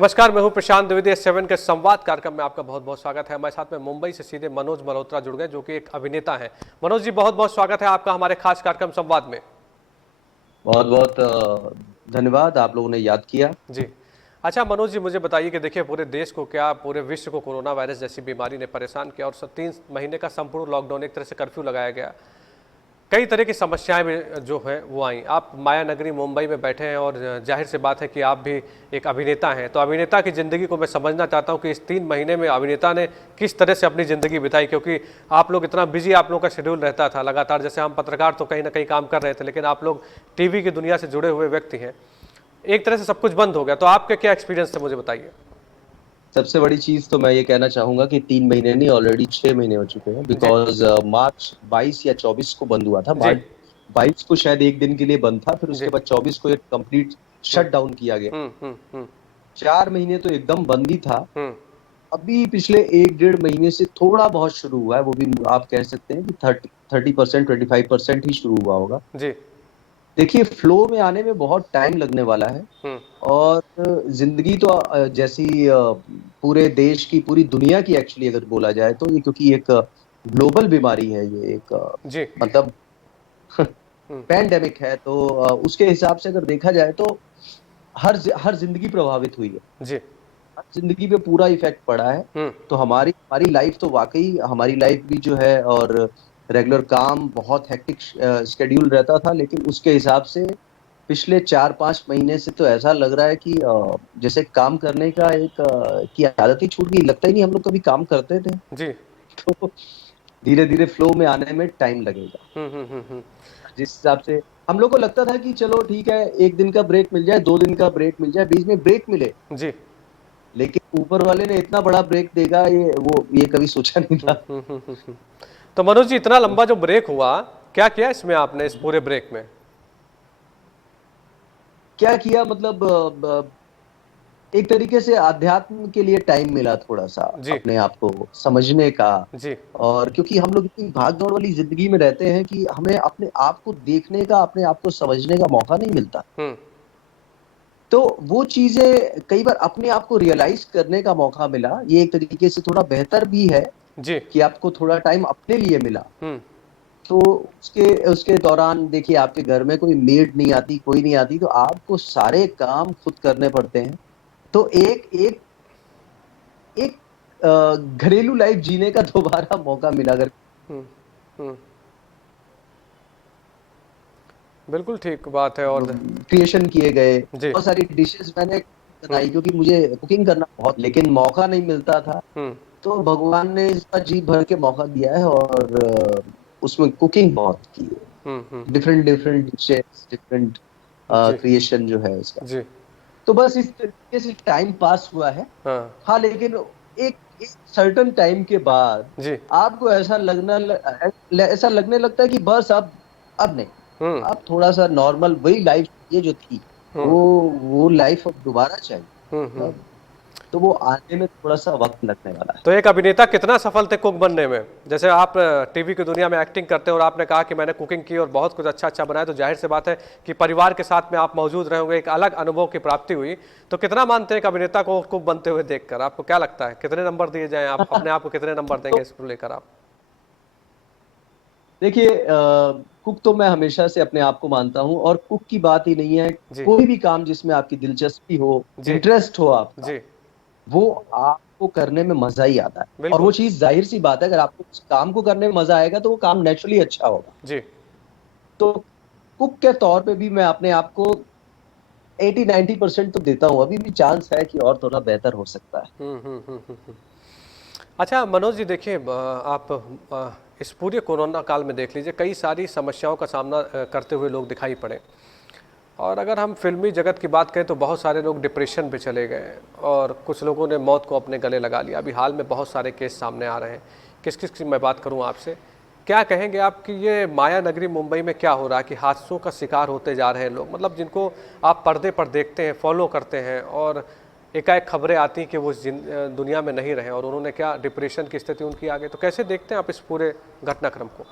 नमस्कार, मैं हूं प्रशांत द्विवेदी। S7 के संवाद कार्यक्रम में आपका बहुत बहुत स्वागत है। हमारे साथ में मुंबई से सीधे मनोज मल्होत्रा जुड़ गए, जो कि एक अभिनेता हैं। मनोज जी, बहुत बहुत स्वागत है आपका हमारे खास कार्यक्रम संवाद में। बहुत बहुत धन्यवाद, आप लोगों ने याद किया। जी। अच्छा मनोज जी, मुझे बताइए कि देखिए, पूरे देश को क्या, पूरे विश्व को कोरोना वायरस जैसी बीमारी ने परेशान किया और 3 महीने का संपूर्ण लॉकडाउन, एक तरह से कर्फ्यू लगाया गया। कई तरह की समस्याएं भी जो है वो आई। आप माया नगरी मुंबई में बैठे हैं और जाहिर सी बात है कि आप भी एक अभिनेता हैं, तो अभिनेता की ज़िंदगी को मैं समझना चाहता हूं कि इस 3 महीने में अभिनेता ने किस तरह से अपनी ज़िंदगी बिताई, क्योंकि आप लोग इतना बिजी, आप लोगों का शेड्यूल रहता था लगातार। जैसे हम पत्रकार तो कहीं ना कहीं काम कर रहे थे, लेकिन आप लोग टीवी की दुनिया से जुड़े हुए व्यक्ति हैं। एक तरह से सब कुछ बंद हो गया, तो आपके क्या एक्सपीरियंस थे, मुझे बताइए। सबसे बड़ी चीज तो मैं ये कहना चाहूंगा कि 3 महीने नहीं, ऑलरेडी 6 महीने हो चुके हैं। जी बिकॉज मार्च 22 या 24 को बंद हुआ था। जी मार्च 22 को शायद एक दिन के लिए बंद था, फिर जी। उसके बाद 24 को एक कंप्लीट हम्म शट डाउन किया गया। हम्म। 4 महीने तो एकदम बंद ही था। हम्म। अभी पिछले 1 डेढ़ महीने से थोड़ा बहुत शुरू हुआ है, वो भी आप कह सकते हैं कि 30% 25% ही शुरू हुआ होगा। जी। देखिए, फ्लो में आने में बहुत टाइम लगने वाला है। हम्म। और जिंदगी तो जैसी पूरे देश की, पूरी दुनिया की एक्चुअली अगर बोला जाए तो, ये क्योंकि एक ग्लोबल बीमारी है, ये एक जी। मतलब हम्म। पैंडेमिक है। तो उसके हिसाब से अगर देखा जाए तो हर जिंदगी प्रभावित हुई है। जी। हर जिंदगी पे पूरा इफेक्ट पड़ा है। हम्म। तो हमारी हमारी लाइफ तो वाकई, हमारी लाइफ भी जो है, और रेगुलर काम बहुत हेक्टिक स्केड्यूल रहता था, लेकिन उसके हिसाब से पिछले 4-5 महीने से तो ऐसा लग रहा है कि जैसे काम करने का एक की आदत ही छूट गई। लगता ही नहीं हम लोग कभी काम करते थे। जी। तो धीरे धीरे फ्लो में आने में टाइम लगेगा। हम्म। जिस हिसाब से हम लोग को लगता था कि चलो ठीक है, एक दिन का ब्रेक मिल जाए, 2 दिन का ब्रेक मिल जाए, बीच में ब्रेक मिले। जी। लेकिन ऊपर वाले ने इतना बड़ा ब्रेक देगा, ये कभी सोचा नहीं था। हम्म। तो मनोज जी, इतना लंबा जो ब्रेक हुआ, क्या किया इसमें आपने, इस पूरे ब्रेक में? क्या किया मतलब, एक तरीके से आध्यात्म के लिए टाइम मिला, थोड़ा सा जी अपने आप को समझने का। जी। और क्योंकि हम लोग इतनी भाग दौड़ वाली जिंदगी में रहते हैं कि हमें अपने आप को देखने का, अपने आप को समझने का मौका नहीं मिलता। हम्म। तो वो चीजें कई बार अपने आप को रियलाइज करने का मौका मिला। ये एक तरीके से थोड़ा बेहतर भी है जी। कि आपको थोड़ा टाइम अपने लिए मिला। हम्म। तो उसके उसके दौरान देखिए, आपके घर में कोई मेड नहीं आती, कोई नहीं आती, तो आपको सारे काम खुद करने पड़ते हैं। तो एक एक एक घरेलू लाइफ जीने का दोबारा मौका मिला। अगर हम्म। हम्म। बिल्कुल ठीक बात है। और क्रिएशन किए गए, जी। बहुत सारी डिशेस मैंने हम्म। बनाई, क्योंकि मुझे कुकिंग करना बहुत, लेकिन मौका नहीं मिलता था। हम्म। तो भगवान ने इसका जी भर के मौका दिया है, और उसमें कुकिंग बहुत की है। हम्म। डिफरेंट डिफरेंट डिशेस, डिफरेंट जी क्रिएशन जो है इसका। जी। तो बस इस तरीके से टाइम पास हुआ है। हाँ। हाँ, लेकिन एक सर्टन टाइम के बाद जी। आपको ऐसा लगने लगता है कि बस अब नहीं, हम्म। अब थोड़ा सा नॉर्मल वही लाइफ ये जो थी, हम्म। वो लाइफ अब दोबारा चाहिए। हम्म। मतलब, तो वो आने में थोड़ा सा वक्त लगने वाला है। तो एक अभिनेता कितना सफल थे कुक बनने में? जैसे आप टीवी की दुनिया में एक्टिंग करते हैं और आपने कहा कि मैंने कुकिंग की और बहुत कुछ अच्छा अच्छा बनाया, तो जाहिर सी बात है कि परिवार के साथ में आप मौजूद रहे होंगे, एक अलग अनुभव की प्राप्ति हुई। तो कितना मानते हैं एक अभिनेता को कुक बनते हुए देखकर? आपको क्या लगता है, कितने नंबर दिए जाएं? आप अपने आप को कितने नंबर तो देंगे इसको लेकर आप? देखिए, कुक तो मैं हमेशा से अपने आप को मानता हूँ, और कुक की बात ही नहीं है। जी कोई भी काम जिसमें आपकी दिलचस्पी हो, जी इंटरेस्ट हो आपका, जी। वो आपको करने में मजा ही आता है। और वो बिल्कुल। चीज जाहिर सी बात है, अगर आपको उस काम को करने में मजा आएगा तो वो काम नेचुरली अच्छा होगा। जी। तो कुक के तौर पे भी मैं अपने आप को 80-90% तो देता हूँ। अभी भी चांस है कि और थोड़ा बेहतर हो सकता है। हम्म। अच्छा मनोज जी, देखिए, आप इस पूरे कोरोना काल में देख लीजिए, कई सारी समस्याओं का सामना करते हुए लोग दिखाई पड़े। और अगर हम फिल्मी जगत की बात करें तो बहुत सारे लोग डिप्रेशन पे चले गए और कुछ लोगों ने मौत को अपने गले लगा लिया। अभी हाल में बहुत सारे केस सामने आ रहे हैं। किस किस की मैं बात करूं आपसे, क्या कहेंगे आप कि ये माया नगरी मुंबई में क्या हो रहा है कि हादसों का शिकार होते जा रहे हैं लोग? मतलब जिनको आप पर्दे पर देखते हैं, फॉलो करते हैं, और एकाएक खबरें आती हैं कि वो दुनिया में नहीं रहे और उन्होंने क्या डिप्रेशन की स्थिति उनकी आ गई। तो कैसे देखते हैं आप इस पूरे घटनाक्रम को?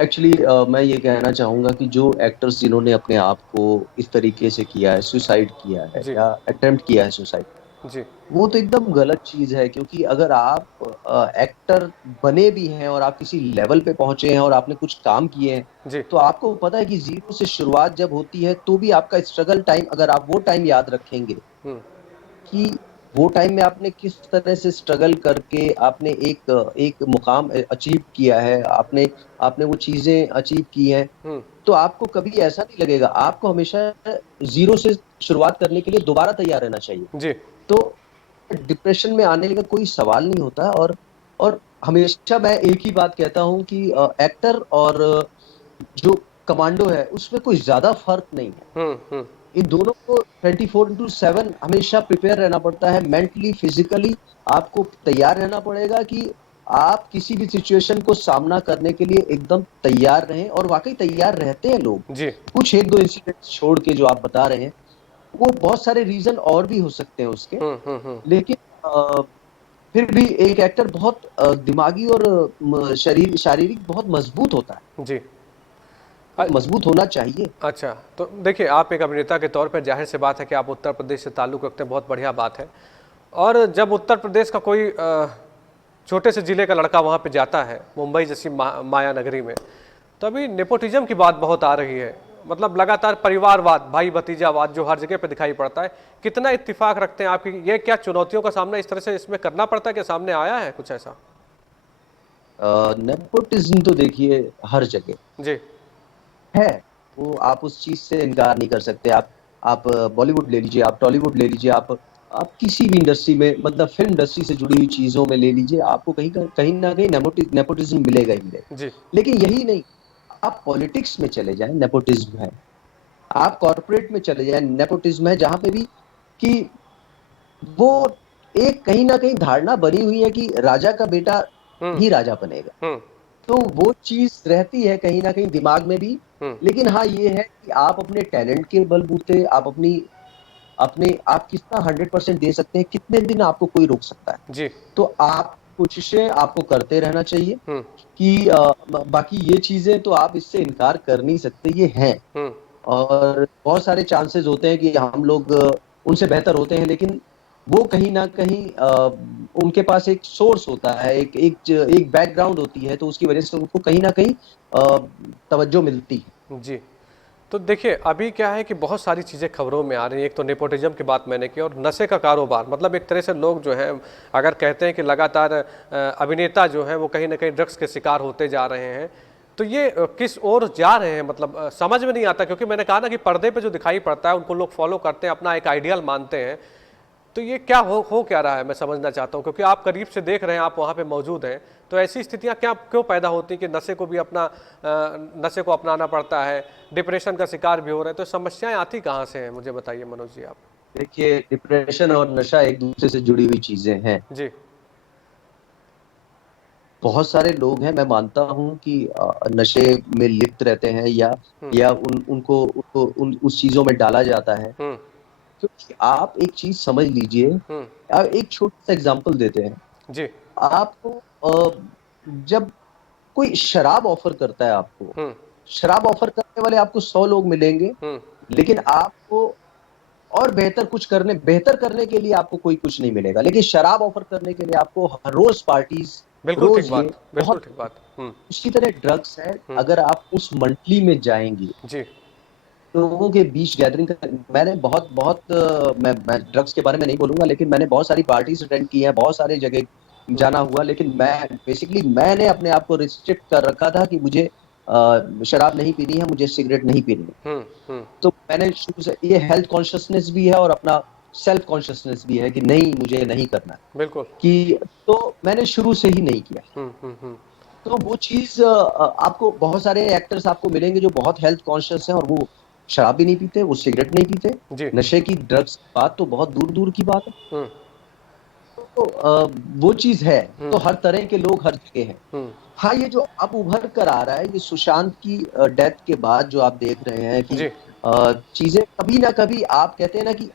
एक्चुअली मैं ये कहना चाहूंगा कि जो एक्टर्स जिन्होंने अपने आप को इस तरीके से किया है, सुसाइड किया है जी या अटेम्प्ट किया है सुसाइड, जी, वो तो एकदम गलत चीज है, क्योंकि अगर आप एक्टर बने भी हैं और आप किसी लेवल पे पहुंचे हैं और आपने कुछ काम किए हैं, जी। तो आपको पता है कि जीरो से शुरुआत जब होती है तो भी आपका स्ट्रगल टाइम, अगर आप वो टाइम याद रखेंगे हुँ, कि वो टाइम में आपने किस तरह से स्ट्रगल करके आपने एक एक मुकाम अचीव किया है, आपने आपने वो चीजें अचीव की हैं, हुँ, तो आपको कभी ऐसा नहीं लगेगा। आपको हमेशा जीरो से शुरुआत करने के लिए दोबारा तैयार रहना चाहिए। जी, तो डिप्रेशन में आने का कोई सवाल नहीं होता। और हमेशा मैं एक ही बात कहता हूँ कि एक्टर और जो कमांडो है उसमें कोई ज्यादा फर्क नहीं है। हुँ, हुँ, इन दोनों को 24/7 हमेशा प्रिपेयर रहना पड़ता है, मेंटली फिजिकली आपको तैयार रहना पड़ेगा कि आप किसी भी सिचुएशन को सामना करने के लिए एकदम तैयार रहें। और वाकई तैयार रहते हैं लोग। जी, कुछ एक दो इंसिडेंट्स छोड़ के जो आप बता रहे हैं, वो बहुत सारे रीजन और भी हो सकते हैं उसके, हुँ, हुँ, हुँ, लेकिन फिर भी एक एक्टर बहुत दिमागी और शरीर शारीरिक बहुत मजबूत होता है, जी। और मजबूत होना चाहिए। अच्छा, तो देखिए आप एक अभिनेता के तौर पर ज़ाहिर-सी बात है कि आप उत्तर प्रदेश से ताल्लुक़ रखते हैं, बहुत बढ़िया बात है। और जब उत्तर प्रदेश का कोई छोटे से ज़िले का लड़का वहाँ पे जाता है, मुंबई जैसी माया नगरी में, तो अभी नेपोटिज़्म की बात बहुत आ रही है। मतलब लगातार परिवारवाद, भाई-भतीजावाद जो हर जगह पे दिखाई पड़ता है। कितना इत्तेफ़ाक रखते हैं आपकी, ये क्या चुनौतियों का सामना इस तरह से इसमें करना पड़ता है, क्या सामने आया है कुछ ऐसा? नेपोटिज्म तो देखिए हर जगह जी। है। वो आप उस चीज से इनकार नहीं कर सकते। आप बॉलीवुड ले लीजिए, आप टॉलीवुड ले लीजिए, आप किसी भी इंडस्ट्री में, मतलब फिल्म इंडस्ट्री से जुड़ी हुई चीजों में ले लीजिए, आपको कहीं ना कहीं नेपोटिज्म मिलेगा ही मिलेगा। जी। लेकिन यही नहीं, आप पॉलिटिक्स में चले जाएं, नेपोटिज्म है। आप कॉर्पोरेट में चले जाएं, नेपोटिज्म है। जहां पे भी कि वो एक कहीं ना कहीं धारणा बनी हुई है कि राजा का बेटा हुँ, ही राजा बनेगा। हुँ, तो वो चीज रहती है कहीं ना कहीं दिमाग में भी। हुँ। लेकिन हाँ, ये है कि आप अपने टैलेंट के बलबूते आप अपनी अपने आप कितना 100% दे सकते हैं, कितने दिन आपको कोई रोक सकता है। जी। तो आप कोशिशें आपको करते रहना चाहिए हुँ, कि बाकी ये चीजें तो आप इससे इनकार कर नहीं सकते, ये हैं। हुँ। और बहुत सारे चांसेस होते हैं कि हम लोग उनसे बेहतर होते हैं, लेकिन वो कहीं ना कहीं उनके पास एक सोर्स होता है, एक बैकग्राउंड होती है, तो उसकी वजह से उनको कहीं ना कहीं तवज्जो मिलती है। जी। तो देखिए, अभी क्या है कि बहुत सारी चीज़ें खबरों में आ रही हैं। एक तो नेपोटिज़्म की बात मैंने की और नशे का कारोबार, मतलब एक तरह से लोग जो हैं, अगर कहते हैं कि लगातार अभिनेता जो हैं, वो कहीं न कहीं ड्रग्स के शिकार होते जा रहे हैं। तो ये किस ओर जा रहे हैं, मतलब समझ में नहीं आता, क्योंकि मैंने कहा ना कि पर्दे पे जो दिखाई पड़ता है, उनको लोग फ़ॉलो करते हैं, अपना एक आइडियल मानते हैं। तो ये क्या हो क्या रहा है, मैं समझना चाहता हूँ, क्योंकि आप करीब से देख रहे हैं, आप वहाँ पे मौजूद हैं। तो ऐसी स्थितियाँ क्या क्यों पैदा होती हैं कि नशे को भी नशे को अपनाना पड़ता है, डिप्रेशन का शिकार भी हो रहे हैं, तो समस्याएं आती कहाँ से हैं, मुझे बताइए मनोज जी आप। देखिए, डिप्रेशन और नशा एक दूसरे से जुड़ी हुई चीजें हैं। जी। बहुत सारे लोग हैं, मैं मानता हूं कि नशे में लिप्त रहते हैं, हम्म। या उस चीजों में डाला जाता है। हम्म। क्योंकि आप एक चीज समझ लीजिए, हम्म। एक छोटा सा एग्जांपल देते हैं। जी। आपको जब कोई शराब ऑफर करता है आपको, हम्म। शराब ऑफर करने वाले आपको 100 लोग मिलेंगे, हम्म। लेकिन आपको और बेहतर करने के लिए आपको कोई कुछ नहीं मिलेगा। लेकिन शराब ऑफर करने के लिए आपको हर रोज पार्टीज, बिल्कुल ठीक रोज ये बात, बिल्कुल बहुत। ठीक बात। हम्म। उसी तरह ड्रग्स है, हम्म। अगर आप उस मंडली में जाएंगे, जी। लोगों के बीच गैदरिंग कर, मैंने बहुत बहुत मैं ड्रग्स के बारे में नहीं बोलूंगा, लेकिन मैंने बहुत सारी पार्टीज अटेंड की हैं, बहुत सारे जगह हम्म। जाना हुआ। लेकिन मैंने अपने आप को रिस्ट्रिक्ट कर रखा था कि मुझे शराब नहीं पीनी है, मुझे सिगरेट नहीं पीनी है। हम्म। हम्म। तो मैंने शुरू से, ये हेल्थ कॉन्शियसनेस भी है और अपना सेल्फ कॉन्शियसनेस भी है कि नहीं, मुझे नहीं करना है। बिल्कुल। कि तो मैंने शुरू से ही नहीं किया। हम्म। हम्म। तो वो चीज आपको बहुत सारे एक्टर्स आपको मिलेंगे जो बहुत हेल्थ कॉन्शियस हैं, और वो शराब भी नहीं पीते, वो सिगरेट नहीं पीते। जी। नशे की, ड्रग्स की बात तो बहुत दूर दूर की बात है। हम्म। तो वो चीज है। हम्म। तो हर तरह के लोग हर जगह हैं। हम्म। हाँ, ये जो अब उभर कर आ रहा है, ये सुशांत की डेथ के बाद जो आप देख रहे हैं कि जी। चीजें कभी ना कभी, आप कहते हैं ना कि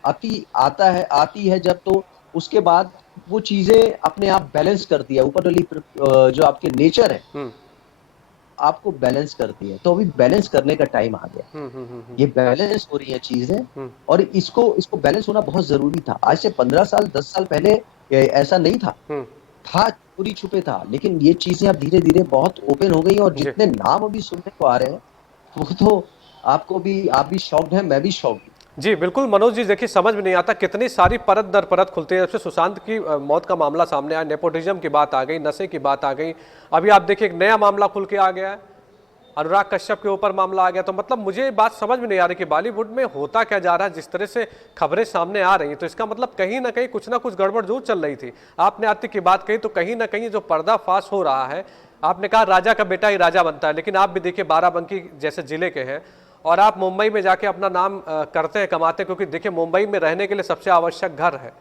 आती है जब, तो उसके बाद वो चीजें अपने आप बैलेंस करती है ऊपर वाली जो आपके नेचर है, हम्म। आपको बैलेंस करती है। तो अभी बैलेंस करने का टाइम आ गया। ये बैलेंस हो रही है चीजें, हम्म, और इसको इसको बैलेंस होना बहुत जरूरी था। आज से 15 साल 10 साल पहले ऐसा नहीं था। हम्म, था, चोरी छुपे था, लेकिन ये चीजें अब धीरे धीरे बहुत ओपन हो गई, और जी जितने नाम अभी सुनने को आ रहे हैं, वो तो आपको भी, आप भी शॉक्ड हैं, मैं भी शॉक्ड जी बिल्कुल मनोज जी, देखिए समझ में नहीं आता कितनी सारी परत दर परत खुलती है। जब से सुशांत की मौत का मामला सामने आया, नेपोटिज्म की बात आ गई, नशे की बात आ गई, अभी आप देखिए एक नया मामला खुल के आ गया है, अनुराग कश्यप के ऊपर मामला आ गया। तो मतलब मुझे बात समझ में नहीं आ रही कि बॉलीवुड में होता क्या जा रहा है। जिस तरह से खबरें सामने आ रही हैं, तो इसका मतलब कहीं ना कहीं कुछ ना कुछ गड़बड़ जरूर चल रही थी। आपने आतिक की बात कही, तो कहीं ना कहीं जो पर्दाफाश हो रहा है, आपने कहा राजा का बेटा ही राजा बनता है, लेकिन आप भी देखिए बाराबंकी जैसे जिले के हैं, और आप मुंबई में जाके अपना नाम करते हैं, कमाते हैं, क्योंकि देखिए मुंबई में रहने के लिए सबसे आवश्यक घर है।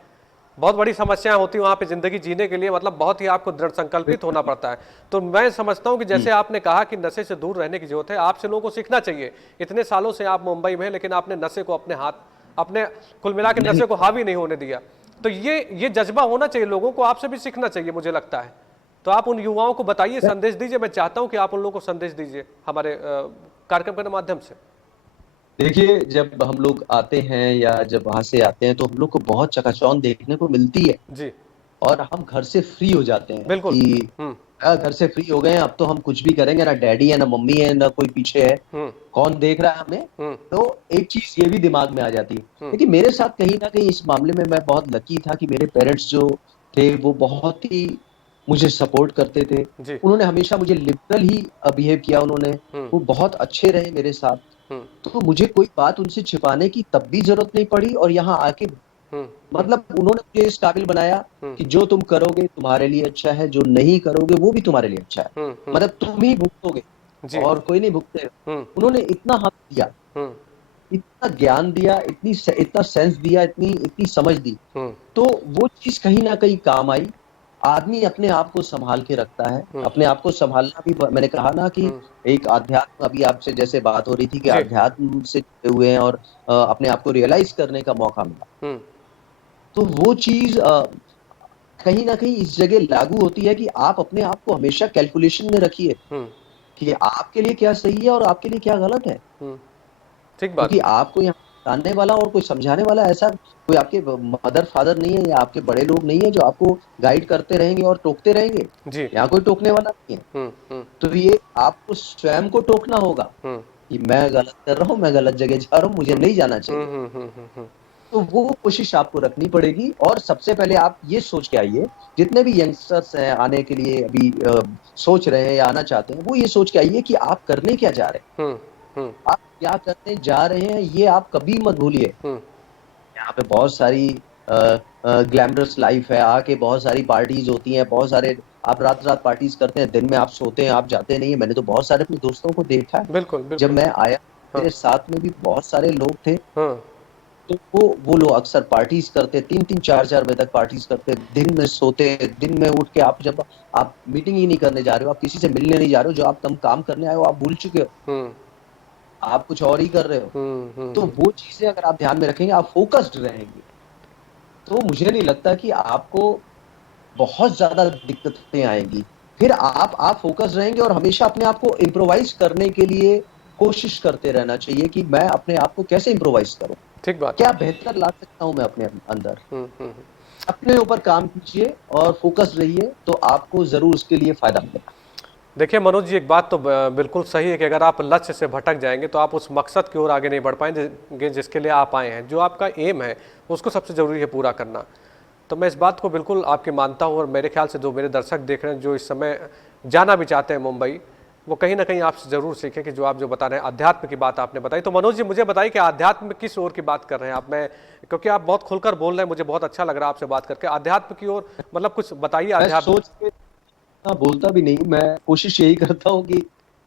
बहुत बड़ी समस्याएं होती हैं वहाँ पे ज़िंदगी जीने के लिए, मतलब बहुत ही आपको दृढ़ संकल्पित होना पड़ता है। तो मैं समझता हूँ कि हूँ। जैसे आपने कहा कि नशे से दूर रहने की जरूरत है, आपसे लोगों को सीखना चाहिए। इतने सालों से आप मुंबई में हैं, लेकिन आपने नशे को अपने हाथ, अपने कुल मिला के नहीं, नशे को हावी नहीं होने दिया। तो ये जज्बा होना चाहिए लोगों को, आपसे भी सीखना चाहिए मुझे लगता है। तो आप उन युवाओं को बताइए, संदेश दीजिए। मैं चाहता हूँ कि आप उन लोगों को संदेश दीजिए हमारे कार्यक्रम के माध्यम से। देखिए, जब हम लोग आते हैं या जब वहां से आते हैं, तो हम लोग को बहुत चकाचौंध देखने को मिलती है, जी और हम घर से फ्री हो जाते हैं बिल्कुल। कि हम्म, घर से फ्री हो गए हैं, अब तो हम कुछ भी करेंगे, ना डैडी है, ना मम्मी है, ना कोई पीछे है, हम्म, कौन देख रहा है हमें। हम्म, तो एक चीज ये भी दिमाग में आ जाती है। हम्म, लेकिन मेरे साथ कहीं ना कहीं इस मामले में मैं बहुत लकी था कि मेरे पेरेंट्स जो थे वो बहुत ही मुझे सपोर्ट करते थे। जी, उन्होंने हमेशा मुझे लिबरल ही बिहेव किया उन्होंने। हम्म, वो बहुत अच्छे रहे मेरे साथ। हम्म, तो मुझे कोई बात उनसे छिपाने की तब भी जरूरत नहीं पड़ी, और यहाँ आके हम्म, मतलब उन्होंने मुझे इस काबिल बनाया हम्म, कि जो तुम करोगे तुम्हारे लिए अच्छा है, जो नहीं करोगे वो भी तुम्हारे लिए अच्छा है। हम्म, मतलब तुम ही भुगतोगे, जी, और कोई नहीं भुगते। हम्म, उन्होंने इतना हक दिया, हम्म, इतना ज्ञान दिया, इतना सेंस दिया, इतनी इतनी समझ दी। हम्म, तो वो चीज कहीं ना कहीं काम आई। आदमी अपने आप को संभाल के रखता है। हम्म, अपने आप को संभालना भी, मैंने कहा ना कि हम्म, एक अध्यात्म, अभी आपसे जैसे बात हो रही थी कि जी, अध्यात्म से जुड़े हुए हैं, और अपने आप को रियलाइज करने का मौका मिला। हम्म, तो वो चीज कहीं ना कहीं इस जगह लागू होती है कि आप अपने आप को हमेशा कैलकुलेशन में रखिए हम्म, कि आपके लिए क्या सही है और आपके लिए क्या गलत है। हम्म, ठीक बात क्योंकि है। आपको यहाँ बताने वाला और कोई समझाने वाला ऐसा कोई आपके मदर फादर नहीं है, या आपके बड़े लोग नहीं है जो आपको गाइड करते रहेंगे और टोकते रहेंगे। जी, यहाँ कोई टोकने वाला नहीं है। हम्म, हम्म, तो ये आपको स्वयं को टोकना होगा हम्म, कि मैं गलत कर रहा हूँ, मैं गलत जगह जा रहा हूँ, मुझे हम्म, नहीं जाना हम्म, चाहिए। हम्म, हम्म, हम्म, तो वो कोशिश आपको रखनी पड़ेगी। और सबसे पहले आप ये सोच के आइए, जितने भी यंगस्टर्स हैं आने के लिए अभी सोच रहे हैं या आना चाहते हैं, वो ये सोच के आइए कि आप करने क्या जा रहे हैं। हम्म, हम्म, आप क्या करने जा रहे हैं, ये आप कभी मत भूलिए। हम्म, यहाँ पे बहुत सारी ग्लैमरस लाइफ है, आके बहुत सारी पार्टीज होती हैं, बहुत सारे, आप रात रात पार्टीज करते हैं, दिन में आप सोते हैं, आप जाते नहीं है। मैंने तो बहुत सारे अपने दोस्तों को देखा है। बिल्कुल जब बिल्कुल। मैं आया, हाँ, मेरे साथ में भी बहुत सारे लोग थे। हाँ, तो वो लोग अक्सर पार्टीज करते, 3 3 4 4 बजे तक पार्टीज करते, दिन में सोते, दिन में उठ के, आप जब आप मीटिंग ही नहीं करने जा रहे हो, आप किसी से मिलने नहीं जा रहे हो, जो आप कम काम करने आए हो आप भूल चुके हो, हम्म, आप कुछ और ही कर रहे हो। हम्म, हम्म, तो वो चीजें अगर आप ध्यान में रखेंगे, आप फोकस्ड रहेंगे, तो मुझे नहीं लगता कि आपको बहुत ज्यादा दिक्कतें आएंगी। फिर आप फोकस रहेंगे, और हमेशा अपने आप को इम्प्रोवाइज करने के लिए कोशिश करते रहना चाहिए कि मैं अपने आप को कैसे इम्प्रोवाइज करूं, ठीक बात है। क्या बेहतर ला सकता हूं मैं अपने अंदर। हम्म, अपने ऊपर काम कीजिए और फोकस रहिए, तो आपको जरूर उसके लिए फायदा मिलेगा। देखिए मनोज जी, एक बात तो बिल्कुल सही है कि अगर आप लक्ष्य से भटक जाएंगे तो आप उस मकसद की ओर आगे नहीं बढ़ पाएंगे जिसके लिए आप आए हैं। जो आपका एम है उसको सबसे ज़रूरी है पूरा करना। तो मैं इस बात को बिल्कुल आपकी मानता हूँ, और मेरे ख्याल से जो मेरे दर्शक देख रहे हैं, जो इस समय जाना भी चाहते हैं मुंबई, वो कहीं ना कहीं आपसे ज़रूर सीखें कि जो आप जो बता रहे हैं, अध्यात्म की बात आपने बताई। तो मनोज जी मुझे बताइए कि अध्यात्म में किस ओर की बात कर रहे हैं आप? मैं, क्योंकि आप बहुत खुलकर बोल रहे हैं, मुझे बहुत अच्छा लग रहा है आपसे बात करके। अध्यात्म की ओर मतलब कुछ बताइए। मैं अध्यात्म। सोच के इतना बोलता भी नहीं, मैं कोशिश यही करता हूँ कि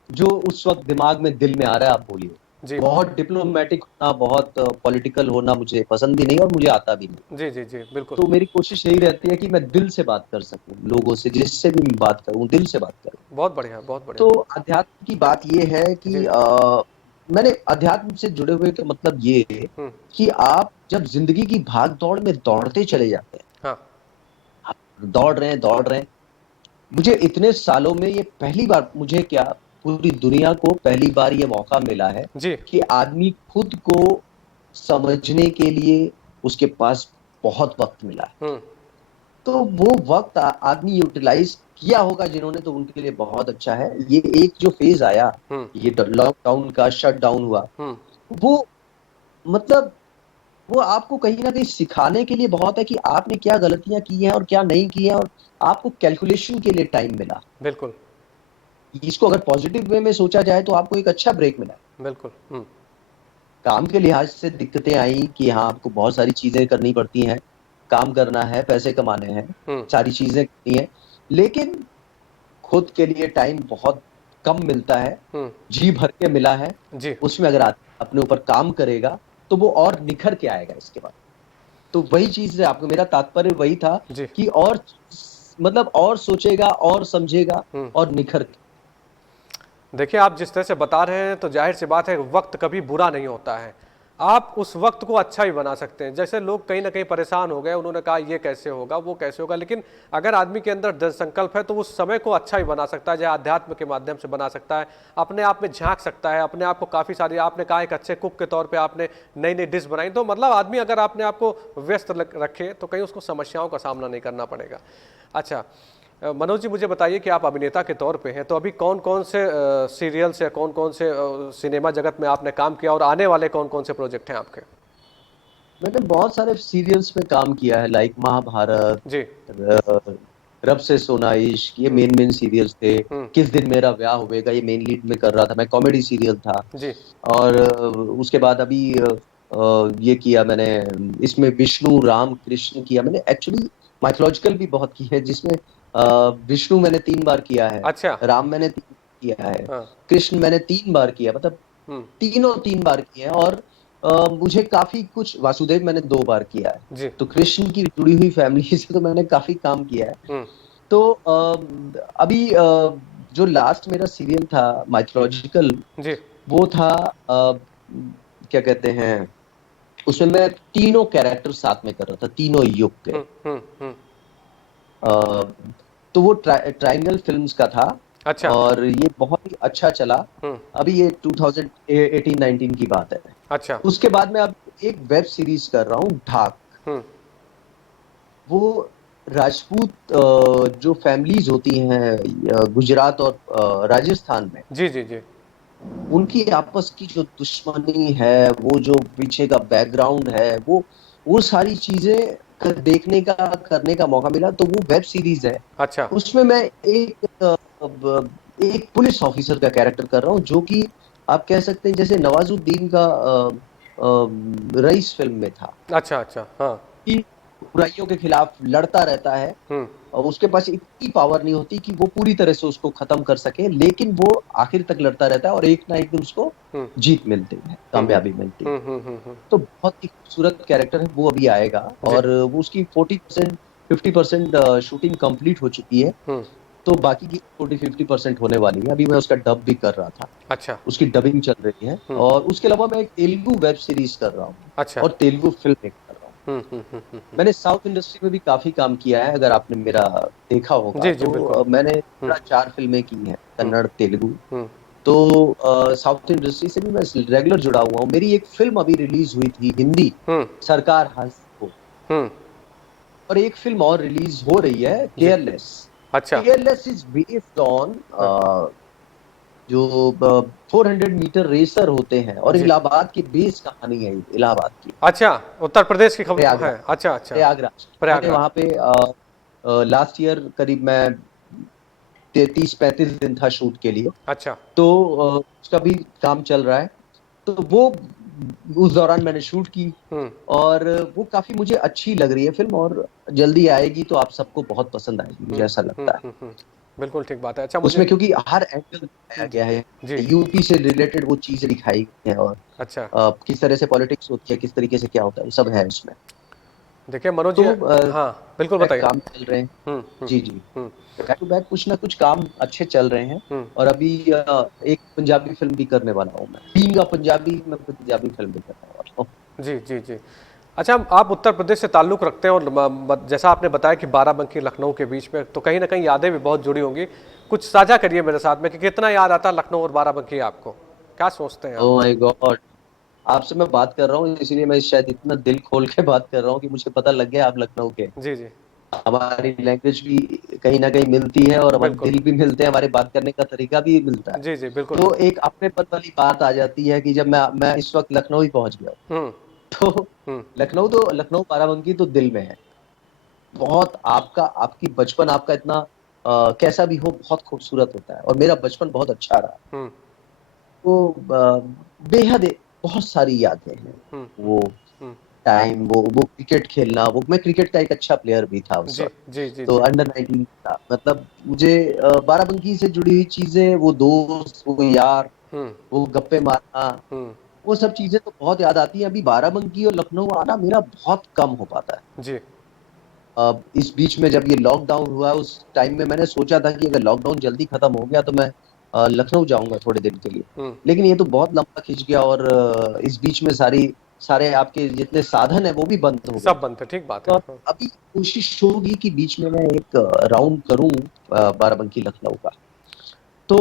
जो उस वक्त दिमाग में दिल में आ रहा है आप बोलिए। जी बहुत डिप्लोमेटिक होना, बहुत पॉलिटिकल होना मुझे पसंद भी नहीं, और मुझे आता भी नहीं। जी जी जी बिल्कुल। तो मेरी कोशिश यही रहती है कि मैं दिल से बात कर सकूं, लोगों से जिससे भी मैं बात करूं दिल से बात करूं। बहुत बढ़िया, बहुत बढ़िया। तो अध्यात्म की बात ये है जी। कि मैंने अध्यात्म से जुड़े हुए का मतलब ये है हुँ, कि आप जब जिंदगी की भाग दौड़ में दौड़ते चले जाते हैं, हाँ, आप दौड़ रहे हैं, दौड़ रहे हैं। मुझे इतने सालों में ये पहली बार, मुझे क्या, पूरी दुनिया को पहली बार ये मौका मिला है जी। कि आदमी खुद को समझने के लिए उसके पास बहुत वक्त मिला है। हम्म। तो वो वक्त आदमी यूटिलाइज किया होगा जिन्होंने, तो उनके लिए बहुत अच्छा है। ये एक जो फेज आया, हम्म। ये लॉकडाउन का, शट डाउन हुआ, हम्म। वो मतलब वो आपको कहीं ना कहीं सिखाने के लिए बहुत है कि आपने क्या गलतियां की हैं और क्या नहीं की हैं, और आपको कैलकुलेशन के लिए टाइम मिला। बिल्कुल। इसको अगर पॉजिटिव वे में सोचा जाए तो आपको एक अच्छा ब्रेक मिला। बिल्कुल। हम्म। काम के लिहाज से दिक्कतें आई कि हाँ, आपको बहुत सारी चीजें करनी पड़ती हैं, काम करना है, पैसे कमाने हैं, हम्म। सारी चीजें करनी है, लेकिन खुद के लिए टाइम बहुत कम मिलता है, हम्म। जी भर के मिला है। जी। उसमें अगर अपने ऊपर काम करेगा तो वो और निखर के आएगा इसके बाद। तो वही चीज है, आपको मेरा तात्पर्य वही था जी। कि और मतलब और सोचेगा और समझेगा हम्म। और निखर के। देखिए, आप जिस तरह से बता रहे हैं तो जाहिर सी बात है, वक्त कभी बुरा नहीं होता है। आप उस वक्त को अच्छा भी बना सकते हैं। जैसे लोग कहीं ना कहीं परेशान हो गए, उन्होंने कहा ये कैसे होगा, वो कैसे होगा, लेकिन अगर आदमी के अंदर दृढ़ संकल्प है तो उस समय को अच्छा भी बना सकता है, चाहे अध्यात्म के माध्यम से बना सकता है, अपने आप में झांक सकता है, अपने आप को काफ़ी सारी, आपने कहा एक अच्छे कुक के तौर पर आपने नई नई डिश बनाई, तो मतलब आदमी अगर अपने आप को व्यस्त रखे तो कहीं उसको समस्याओं का सामना नहीं करना पड़ेगा। अच्छा, मनोज जी, मुझे बताइए कि आप अभिनेता के तौर पे हैं, तो अभी कौन कौन से सीरियल्स या कौन कौन से सिनेमा जगत में आपने काम किया और आने वाले कौन कौन से प्रोजेक्ट हैं आपके? मैंने बहुत सारे सीरियल्स में काम किया है, लाइक महाभारत, जी। र- रब से सोना इश्क, ये हम्म। मेन मेन सीरियल्स थे। हम्म। किस दिन मेरा ब्याह होएगा, ये मेन लीड में कर रहा था मैं, कॉमेडी सीरियल था। जी। और उसके बाद अभी ये किया मैंने, इसमें विष्णु राम कृष्ण किया मैंने, एक्चुअली माइथोलॉजिकल भी बहुत की है, जिसमें विष्णु मैंने 3 बार किया है, अच्छा। राम मैंने 3 किया है, हाँ। कृष्ण मैंने 3 बार किया, मतलब हम्म। तीनों 3 बार किए हैं। और मुझे काफी कुछ, वासुदेव मैंने 2 बार किया है। जी। तो कृष्ण की जुड़ी हुई फैमिली से तो मैंने काफी काम किया है। हम्म। तो अभी जो लास्ट मेरा सीरियल था माइथोलॉजिकल, जी। वो था क्या कहते हैं, उसमें मैं तीनों कैरेक्टर साथ में कर रहा था, तीनों युग के। हम्म। अ, तो वो ट्रायंगल फिल्म्स का था, अच्छा। और ये बहुत ही अच्छा चला। हम्म। अभी ये 2018-19 की बात है। अच्छा। उसके बाद मैं अब एक वेब सीरीज कर रहा हूँ, ढाक। हम्म। वो राजपूत जो फैमिलीज होती हैं गुजरात और राजस्थान में, जी। जी। जी। उनकी आपस की जो दुश्मनी है, वो जो पीछे का बैकग्राउंड है, वो सारी चीजें देखने का, करने का मौका मिला। तो वो वेब सीरीज है। अच्छा। उसमें मैं एक पुलिस ऑफिसर का कैरेक्टर कर रहा हूँ, जो कि आप कह सकते हैं जैसे नवाजुद्दीन का रईस फिल्म में था, अच्छा। अच्छा। हाँ। कि बुराइयों के खिलाफ लड़ता रहता है, हम्म। और उसके पास इतनी पावर नहीं होती कि वो पूरी तरह से उसको खत्म कर सके, लेकिन वो आखिर तक लड़ता रहता है और एक ना एक दिन उसको हम्म। जीत मिलती है, हम्म। कामयाबी मिलती है। हम्म। तो बहुत ही खूबसूरत कैरेक्टर है, वो अभी आएगा। जी। और वो उसकी 40% 50% शूटिंग कंप्लीट हो चुकी है। हम्म। तो बाकी की 40-50% होने वाली है। अभी मैं उसका डब भी कर रहा था, अच्छा। उसकी डबिंग चल रही है। हम्म। और उसके अलावा मैं एक तेलुगु वेब सीरीज कर रहा हूँ, अच्छा। और तेलुगु फिल्म एक कर रहा हूँ। हम्म। मैंने साउथ इंडस्ट्री में भी काफी काम किया है, अगर आपने मेरा देखा होगा जी। जी। तो बिल्कुल। मैंने हम्म। पूरा 4 फिल्में की हैं, हम्म। कन्नड़ तेलुगु। हम्म। तो साउथ इंडस्ट्री से भी मैं रेगुलर जुड़ा हुआ हूँ। मेरी एक फिल्म अभी रिलीज हुई थी हिंदी, हम्म। सरकार हंस को। हम्म। और एक फिल्म और रिलीज हो रही है, जी। केयरलेस। अच्छा। केयरलेस इज बेस्ड ऑन हाँ। जो 400 मीटर रेसर होते हैं, और जी। इलाहाबाद की बेस कहानी है, इलाहाबाद की, अच्छा, उत्तर प्रदेश की खबर है। प्रयागराज। अच्छा। अच्छा। प्रयागराज मैंने प्रयागराज। वहां पे लास्ट ईयर करीब मैं 30-35 दिन था शूट के लिए। अच्छा। तो उसका भी काम चल रहा है। तो वो उस दौरान मैंने शूट की, हम्म। और वो काफी मुझे अच्छी लग रही है फिल्म, और जल्दी आएगी तो आप सबको बहुत पसंद आएगी, मुझे ऐसा लगता है। बिल्कुल ठीक बात है। अच्छा, मुझे। उसमें क्योंकि हर एंगल दिखाया जी। गया है, जी। यूपी से रिलेटेड वो चीजें दिखाई गई हैं, और अच्छा। किस तरह से पॉलिटिक्स होती है, किस तरीके से क्या होता है, वो सब है उसमें। देखिए मनोज जी। तो हाँ, बिल्कुल बैक बताइए। काम चल रहे हैं। हम्म। हम्म। जी जी, हम्म। बैक टू बैक कुछ ना कुछ काम अच्छे चल रहे हैं। हम्म। और अभी एक पंजाबी फिल्म भी करने वाला हूँ मैं, बीइंग अ पंजाबी, मैं पंजाबी फिल्म भी करने वाला हूँ। जी। जी। जी। अच्छा, आप उत्तर प्रदेश से ताल्लुक़ रखते हैं और जैसा आपने बताया कि बाराबंकी लखनऊ के बीच में, तो कहीं न कहीं यादें भी बहुत जुड़ी होंगी। कुछ साझा करिए मेरे साथ में कि कितना याद आता है लखनऊ और बाराबंकी आपको? क्या सोचते हैं आप? Oh my God! आपसे मैं बात कर रहा हूँ, इसीलिए मैं शायद इतना दिल खोल के बात कर रहा हूँ कि मुझे पता लग गया आप लखनऊ के। जी, जी। हमारी लैंग्वेज भी कहीं न कहीं मिलती है और हमारे बिल्कुल। दिल भी मिलते हैं, हमारे बात करने का तरीका भी मिलता है। जी, जी, बिल्कुल, तो बिल्कुल। एक अपनेपन वाली बात आ जाती है कि जब मैं इस वक़्त लखनऊ ही पहुँच गया हूँ। हुँ, तो हुँ। लखनऊ बाराबंकी तो दिल में है। बहुत आपकी बचपन आपका इतना कैसा भी हो बहुत खूबसूरत होता है और मेरा बचपन बहुत अच्छा रहा। हुँ, तो बेहद बहुत सारी यादें हैं। हुँ, हुँ, वो हुँ। टाइम वो क्रिकेट खेलना वो मैं क्रिकेट का एक अच्छा प्लेयर भी था उस जी, वक़्त। जी, जी, तो जी। अंडर 19 था मतलब मुझे बाराबंकी से जुड़ी हुई चीज़ें, वो दोस्त, वो यार, हुँ, वो गप्पे मारना, हुँ। वो सब चीज़ें तो बहुत याद आती हैं। अभी बाराबंकी और लखनऊ आना मेरा बहुत कम हो पाता है। जी। इस बीच में जब ये लॉकडाउन हुआ उस टाइम में मैंने सोचा था कि अगर लॉकडाउन जल्दी खत्म हो गया तो मैं लखनऊ जाऊँगा थोड़े दिन के लिए। हुँ। लेकिन ये तो बहुत लंबा खिंच गया और इस बीच में सारे आपके जितने साधन हैं वो भी बंद हो गए। सब बनते, ठीक बात तो है। अब हाँ। अभी कोशिश होगी कि बीच में मैं एक राउंड करूँ बाराबंकी लखनऊ का। तो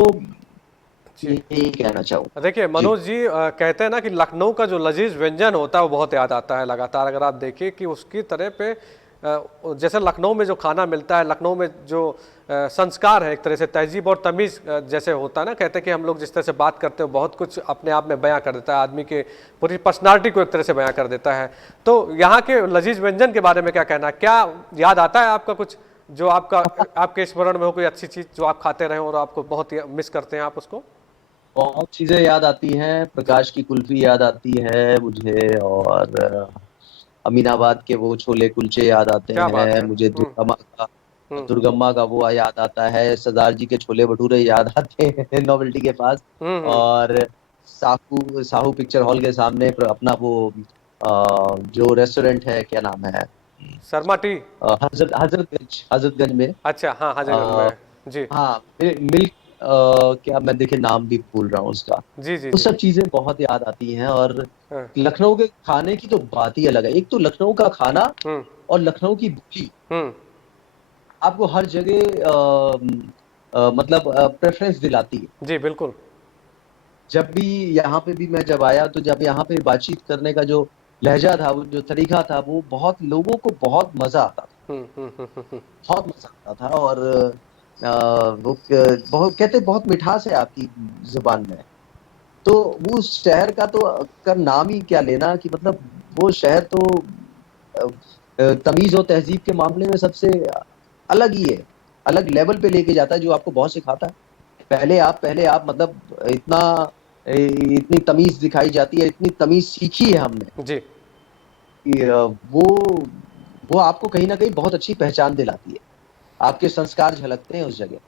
जी। यही कहना चाहूँगा। देखिए जी। मनोज जी, कहते हैं ना कि लखनऊ का जो लजीज व्यंजन होता है वो बहुत याद आता है लगातार। अगर आप देखिए कि उसकी तरह पे जैसे लखनऊ में जो खाना मिलता है, लखनऊ में जो संस्कार है, एक तरह से तहजीब और तमीज़ जैसे होता है ना, कहते हैं कि हम लोग जिस तरह से बात करते हैं बहुत कुछ अपने आप में बयां कर देता है, आदमी के पूरी पर्सनालिटी को एक तरह से बयां कर देता है। तो यहाँ के लजीज व्यंजन के बारे में क्या कहना है? क्या याद आता है आपका कुछ जो आपके स्मरण में हो, कोई अच्छी चीज़ जो आप खाते रहे और आपको बहुत मिस करते हैं आप उसको? बहुत चीज़ें याद आती हैं, जी। प्रकाश की कुल्फ़ी याद आती है मुझे और अमीनाबाद के वो छोले कुलचे याद आते क्या बात हैं, है! मुझे हुँ, हुँ, दुर्गम्मा का वो याद आता है, सरदार जी के छोले भटूरे याद आते हैं नोवेल्टी के पास हुँ, हुँ। और साहू पिक्चर हॉल के सामने अपना वो जो रेस्टोरेंट है क्या नाम है? शर्मा टी? हज़रतगंज में अच्छा, हाँ, हज़रतगंज अ, में। जी। हाँ, मिल्क क्या मैं देखिए नाम भी भूल रहा हूँ उसका। जी, जी, वो जी। सब चीज़ें बहुत याद आती हैं और हाँ। लखनऊ के खाने की तो बात ही अलग है। एक तो लखनऊ का खाना हुँ, और लखनऊ की बोली हुँ। आपको हर जगह मतलब प्रेफ़रेंस दिलाती है। जी, बिल्कुल। जब भी यहाँ पे भी मैं जब आया तो जब यहाँ पे बातचीत करने का जो लहज़ा था, वो जो तरीक़ा था, वो बहुत लोगों को बहुत मज़ा आता था। हुँ, हुँ, हुँ, हुँ, हुँ। बहुत मज़ा आता था और वो क बहुत कहते हैं बहुत मिठास है आपकी ज़ुबान में। तो वो उस शहर का नाम ही क्या लेना कि मतलब वो शहर तो अ तमीज़ और तहज़ीब के मामले में सबसे अलग ही है, अलग लेवल पे लेके जाता है जो आपको बहुत सिखाता है। पहले आप मतलब इतना इतनी तमीज़ दिखाई जाती है, इतनी तमीज़ सीखी है हमने जी। कि वो आपको कहीं न कहीं बहुत अच्छी पहचान दिलाती है। आपके संस्कार झलकते हैं उस जगह।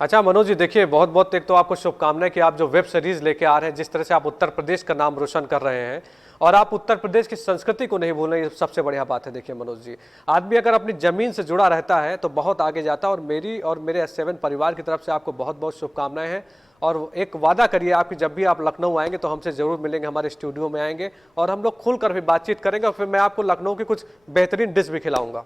अच्छा मनोज जी, देखिए बहुत-बहुत एक तो आपको शुभकामनाएँ कि आप जो वेब सीरीज़ लेके आ रहे हैं, जिस तरह से आप उत्तर प्रदेश का नाम रोशन कर रहे हैं और आप उत्तर प्रदेश की संस्कृति को नहीं भूल रहे हैं, ये सबसे बढ़िया बात है देखिए मनोज जी। आदमी अगर अपनी ज़मीन से जुड़ा रहता है, तो बहुत आगे जाता है और मेरी और मेरे एस7 परिवार की तरफ से आपको बहुत-बहुत शुभकामनाएँ हैं और एक वादा करिए आप कि जब भी आप लखनऊ आएँगे तो हमसे ज़रूर मिलेंगे, हमारे स्टूडियो में आएँगे और हम लोग खुलकर भी बातचीत करेंगे और फिर मैं आपको लखनऊ की कुछ बेहतरीन डिश भी खिलाऊँगा।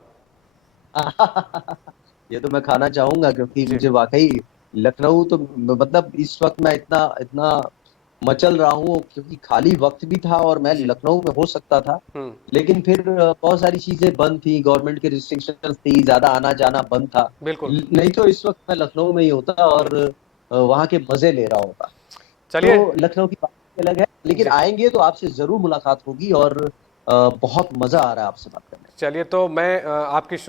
ये तो मैं खाना चाहूँगा क्योंकि जी। मुझे वाक़ई लखनऊ तो मतलब इस वक़्त मैं इतना इतना मचल रहा हूँ क्योंकि खाली वक़्त भी था और मैं जी। लखनऊ में हो सकता था। हुँ। लेकिन फिर बहुत सारी चीज़ें बंद थी, गवर्नमेंट की रिस्ट्रिक्शंस थी, ज़्यादा आना-जाना बंद था। बिल्कुल। ल नहीं तो इस वक़्त मैं लखनऊ में ही होता हुँ। और वहाँ के मज़े ले रहा होता। चलिए। तो लखनऊ की बात ही अलग है, लेकिन जी। आएँगे तो आपसे ज़रूर मुलाकात होगी और बहुत मज़ा आ रहा है आपसे बात करने में। चलिए, तो मैं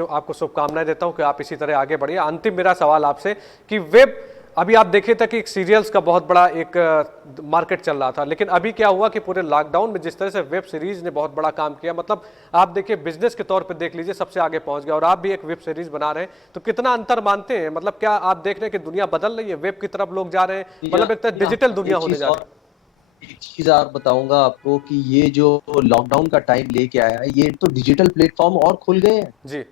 आपको शुभकामनाएँ देता हूँ कि आप इसी तरह आगे बढ़िए। अंतिम मेरा सवाल आपसे कि वेब अभी आप देखे थे कि एक सीरियल्स का बहुत बड़ा एक मार्केट चल रहा था, लेकिन अभी क्या हुआ कि पूरे लॉकडाउन में जिस तरह से वेब सीरीज़ ने बहुत बड़ा काम किया, मतलब आप देखिए बिज़नेस के तौर पे देख लीजिए सबसे आगे पहुँच गया और आप भी एक वेब सीरीज़ बना रहे हैं, तो कितना अंतर मानते हैं? मतलब क्या आप देख रहे हैं कि दुनिया बदल रही है, वेब की तरफ लोग जा रहे हैं, या मतलब एक तरह यहाँ डिजिटल दुनिया एक होने चीज़ जा रही और है? एक चीज़ और बताऊँगा आपको कि ये जो लॉकडाउन का टाइम लेके आया है, ये तो डिजिटल प्लेटफ़ॉर्म और खुल गए हैं। जी।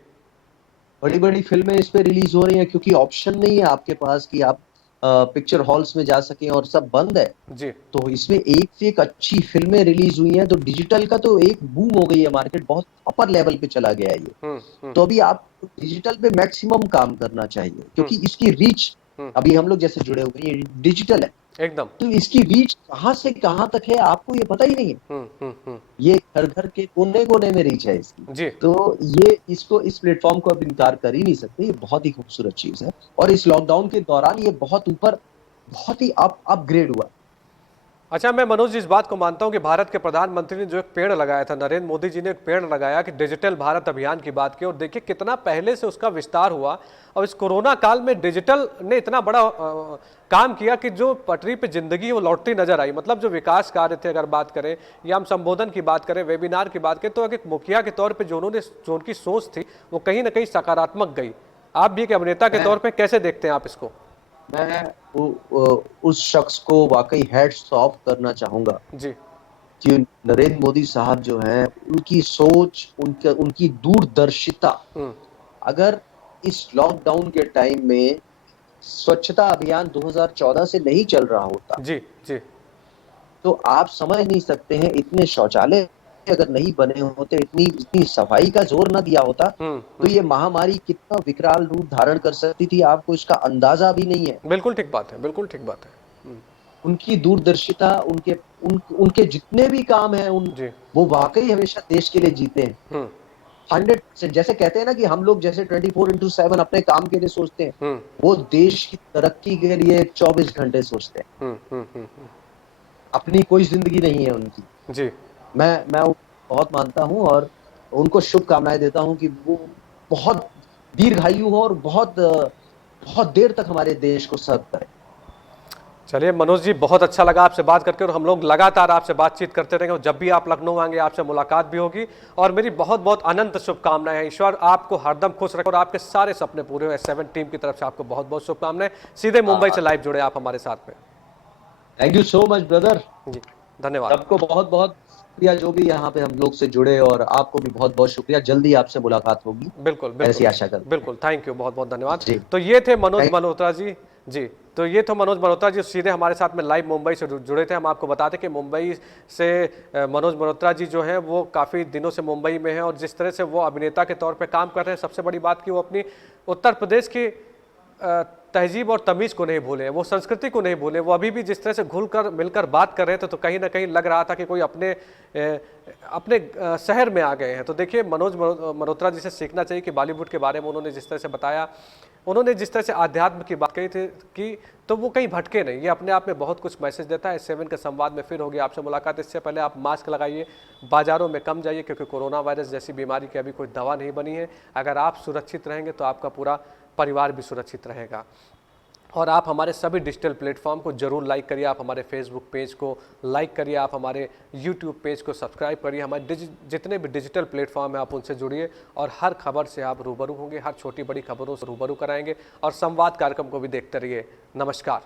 बड़ी-बड़ी फ़िल्में इस पे रिलीज़ हो रही हैं क्योंकि ऑप्शन नहीं है आपके पास कि आप पिक्चर हॉल्स में जा सकें और सब बंद है। जी। तो इसमें एक से एक अच्छी फिल्में रिलीज हुई हैं, तो डिजिटल का तो एक बूम हो गई है, मार्केट बहुत अपर लेवल पे चला गया है ये। हम्म। तो अभी आप डिजिटल पे मैक्सिमम काम करना चाहिए, हम्म। क्योंकि इसकी रीच, हम्म। अभी हम लोग जैसे जुड़े हुए हैं, ये डिजिटल है, एकदम। तो इसकी रीच कहाँ से कहाँ तक है आपको ये पता ही नहीं है। हम्म। ये घर घर के कोने कोने में रीच है इसकी। जी। तो ये इसको, इस प्लेटफॉर्म को अब इनकार कर ही नहीं सकते, ये बहुत ही खूबसूरत चीज है। और इस लॉकडाउन के दौरान ये बहुत ऊपर, बहुत ही अपग्रेड हुआ। अच्छा, मैं मनोज जी इस बात को मानता हूं कि भारत के प्रधानमंत्री ने जो एक पेड़ लगाया था, नरेंद्र मोदी जी ने एक पेड़ लगाया कि डिजिटल भारत अभियान की बात की, और देखिए कितना पहले से उसका विस्तार हुआ। और इस कोरोना काल में डिजिटल ने इतना बड़ा काम किया कि जो पटरी पे जिंदगी है वो लौटती नजर आई। मतलब जो विकास कार्य थे, अगर बात करें या हम संबोधन की बात करें, वेबिनार की बात करें, तो एक मुखिया के तौर पर जो उनकी सोच थी वो कहीं ना कहीं सकारात्मक गई। आप भी एक अभिनेता के तौर पर कैसे देखते हैं आप इसको? मैं उस शख्स को वाकई हैट्स ऑफ करना चाहूंगा जी। कि नरेंद्र मोदी साहब जो हैं, उनकी सोच, उनकी दूरदर्शिता, हम्म। अगर इस लॉकडाउन के टाइम में स्वच्छता अभियान 2014 से नहीं चल रहा होता, जी। जी। तो आप समझ नहीं सकते हैं, इतने शौचालय अगर नहीं बने होते, इतनी इतनी सफाई का जोर ना दिया होता, तो ये महामारी कितना विकराल रूप धारण कर सकती थी, आपको इसका अंदाजा भी नहीं है। बिल्कुल ठीक बात है, बिल्कुल ठीक बात है। उनकी दूरदर्शिता, उनके जितने भी काम हैं, जी। वो वाकई हमेशा देश के लिए जीते हैं। हम्म। 100%, जैसे कहते हैं ना कि हम लोग जैसे 24x7 अपने काम के लिए सोचते हैं, हम्म। वो देश की तरक्की के लिए 24 घंटे सोचते हैं। अपनी कोई जिंदगी नहीं है उनकी। जी। मैं बहुत मानता हूं और उनको शुभकामनाएं देता हूं कि वो बहुत दीर्घायु हो और बहुत बहुत देर तक हमारे देश को सर्व करें। चलिए मनोज जी, बहुत अच्छा लगा आपसे बात करके, और हम लोग लगातार आपसे बातचीत करते रहेंगे, और जब भी आप लखनऊ आएंगे आपसे मुलाकात भी होगी। और मेरी बहुत बहुत अनंत शुभकामनाएं हैं। ईश्वर आपको हरदम खुश रखे और आपके सारे सपने पूरे हुए। 7 टीम की तरफ से आपको बहुत बहुत शुभकामनाएं। सीधे मुंबई से लाइव जुड़े आप हमारे साथ में। Thank you so much brother. जी, धन्यवाद। सबको बहुत बहुत शुक्रिया जो भी यहाँ पे हम लोग से जुड़े, और आपको भी बहुत बहुत शुक्रिया। जल्दी आपसे मुलाकात होगी, बिल्कुल ऐसी बिल्कुल आशा करते बिल्कुल, थैंक यू, बहुत बहुत धन्यवाद। हैं जी। तो ये थे मनोज थैंक मल्होत्रा जी। जी, तो ये थे मनोज मल्होत्रा जी, सीधे हमारे साथ में लाइव मुंबई से जुड़े थे। हम आपको बताते कि मुंबई से मनोज मल्होत्रा जी जो हैं वो काफ़ी दिनों से मुंबई में हैं, और जिस तरह से वो अभिनेता के तौर पे काम कर रहे हैं, सबसे बड़ी बात कि वो अपनी उत्तर प्रदेश की तहजीब और तमीज़ को नहीं भूले, वो संस्कृति को नहीं भूले। वो अभी भी जिस तरह से घुल कर मिलकर बात कर रहे थे, तो कहीं ना कहीं लग रहा था कि कोई अपने शहर में आ गए हैं। तो देखिए, मनोज मल्होत्रा जी से सीखना चाहिए कि बॉलीवुड के बारे में उन्होंने जिस तरह से बताया, उन्होंने जिस तरह से आध्यात्म की बात कही थी कि, तो वो कहीं भटके नहीं। ये अपने आप में बहुत कुछ मैसेज देता है। 7 के संवाद में फिर होगी आपसे मुलाकात। इससे पहले आप मास्क लगाइए, बाजारों में कम जाइए, क्योंकि कोरोना वायरस जैसी बीमारी की अभी कोई दवा नहीं बनी है। अगर आप सुरक्षित रहेंगे तो आपका पूरा परिवार भी सुरक्षित रहेगा। और आप हमारे सभी डिजिटल प्लेटफॉर्म को जरूर लाइक करिए। आप हमारे फेसबुक पेज को लाइक करिए, आप हमारे यूट्यूब पेज को सब्सक्राइब करिए। हमारे जितने भी डिजिटल प्लेटफॉर्म हैं आप उनसे जुड़िए, और हर खबर से आप रूबरू होंगे, हर छोटी बड़ी खबरों से रूबरू कराएंगे। और संवाद कार्यक्रम को भी देखते रहिए। नमस्कार।